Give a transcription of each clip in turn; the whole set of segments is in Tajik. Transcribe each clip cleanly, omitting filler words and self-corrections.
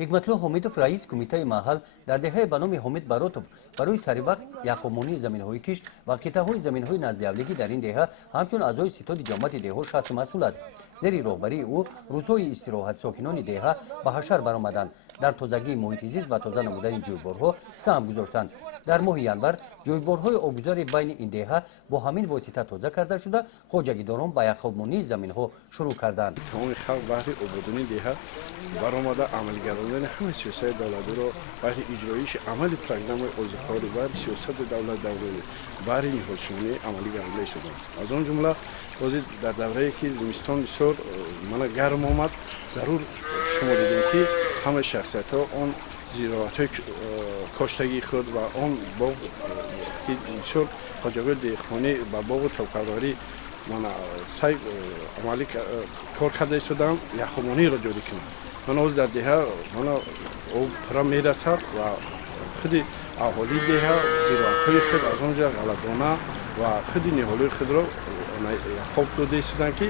ҳикматлоҳ ҳомидов раис кумитаи маҳал дар деҳаи ба номи ҳомид баротов барои саривақт яхомонии заминҳои кишт ва қитъаҳои заминҳои наздиавлигӣ дар ин деҳа ҳамчун аъзои ситоди ҷамоати деҳо шахси масъул аст. зери роҳбарии ӯ рӯзҳои истироҳат сокинони деҳа ба ҳашар баромаданд, дар тозагии муҳити зист ва тоза намудани ҷӯйборҳо саҳм гузоштанд. дар моҳи январ ҷӯйборҳои обгузари байни ин деҳа бо ҳамин восита тоза карда шуда хоҷагидорон ба яхомонии заминҳо шурӯъ карданд. тамоми халқ баҳри ободонии деҳа баромада амалӣ гардондани ҳама сиёсати давлатиро баҳри иҷроиши амали программаи озихори баҳри сиёсати давлати баҳри ниҳодшумонии амалӣ гардода истодааст. аз он ҷумла ҳозир дар даврае ки зимистон бисёр гарм омад, зарур шумо дидем ки ҳама шахсиятҳо он зироатҳои коштагии худ ва он боғ ки бисёр хоҷагои деҳқонӣ ба боғу товкарорӣ сай амалӣ кор карда истодам яхомониро ҷорӣ кунам. ҳоз дар деҳа об пурра мерасад ва худи аҳолии деҳа зироатҳои худ аз он ҷо ғалабона ва худи ниҳолии худро хоб дода истоданд ки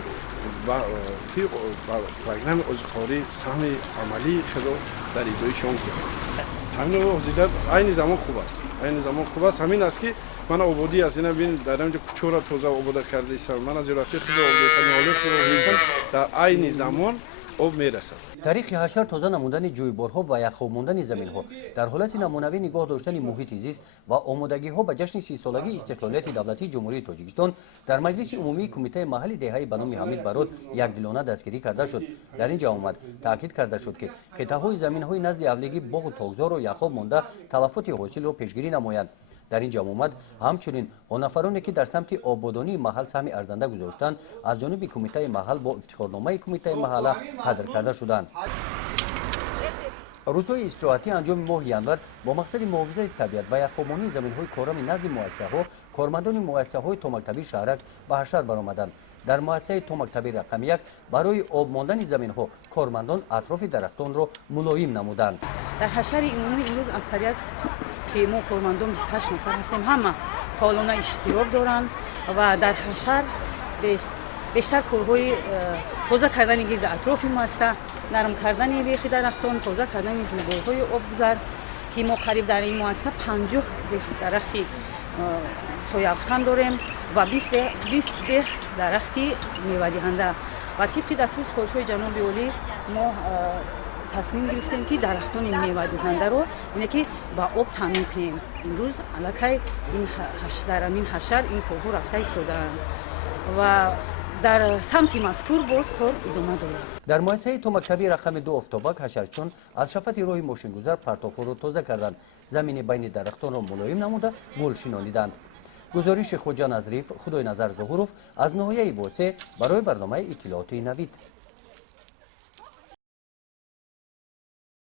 ба программи озихорӣ саҳми амалии худро дар идоиши он кунанд. ҳамин ҳозирда айни замон хуб аст. айни замон хуб аст. ҳамин аст ки мана ободӣ аст. ина бин дар ҳамҷо кучора тоза обода карда истам. мана зироатҳои худро обдоистам, ниҳолии худро обдоистам, дар айни замон об мерасад. таърихи ҳашар тоза намудани ҷӯйборҳо ва яхоб мондани заминҳо дар ҳолати намунавӣ нигоҳ доштани муҳити зист ва омодагиҳо ба ҷашни 30-солагии истиқлолияти давлатии ҷумҳурии тоҷикистон дар маҷлиси умумии кумитаи маҳалли деҳаи ба номи ҳамид барот якдилона дастгирӣ карда шуд. дар ин ҷа омад таъкид карда шуд ки қитъаҳои заминҳои назди авлигӣ боғу тогзоро яхоб монда талафоти ҳосилро пешгирӣ намоянд. дар ин ҷа омад ҳамчунин он нафароне ки дар самти ободонии маҳал саҳми арзанда гузоштанд аз ҷониби кумитаи маҳал бо ифтихорномаи кумитаи маҳалла қадр карда шуданд. рӯзҳои истироҳатӣ анҷоми моҳи январ бо мақсади муҳофизати табиат ва яхомонии заминҳои корами назди муассисаҳо кормандони муассисаҳои томактабии шаҳрак ба ҳашар баромаданд. дар муассисаи томактабии рақами 1 барои об мондани заминҳо кормандон атрофи дарахтонро мулоим намуданд. дар ҳашари умумӣ имрӯз аксарият ки мо кормандон 28 нафар ҳастем, ҳама фаъолона иштирок доранд ва дар ҳашар бештар корҳои тоза кардани гирди атрофи муассиса, нарм кардани рехи дарахтон, тоза кардани ҷӯйборҳои обгузар ки мо қариб дар ин муассиса 50 дарахти сояафкан дорем ва 20 дех дарахти мевадиҳанда. ва тибқи дастур сифоришҳои ҷаноби олӣ мо тасмим гирифтем ки дарахтони мевадиҳандаро ине ки ба об таъмин кунем. имрӯз аллакай дар амин ҳашар ин корҳо рафта истодаанд ва дар самти мазкур боз кор идома дорад. дар муассисаи томактабии рақами 2 офтобак ҳашарчун аз шафати роҳи мошингузар партофҳоро тоза карданд, замини байни дарахтонро мулоим намуда гул шинониданд. гузориши Хоҷа Назриф, Худойназар Зуҳуров аз ноҳияи Восе барои барномаи иттилооти Навид.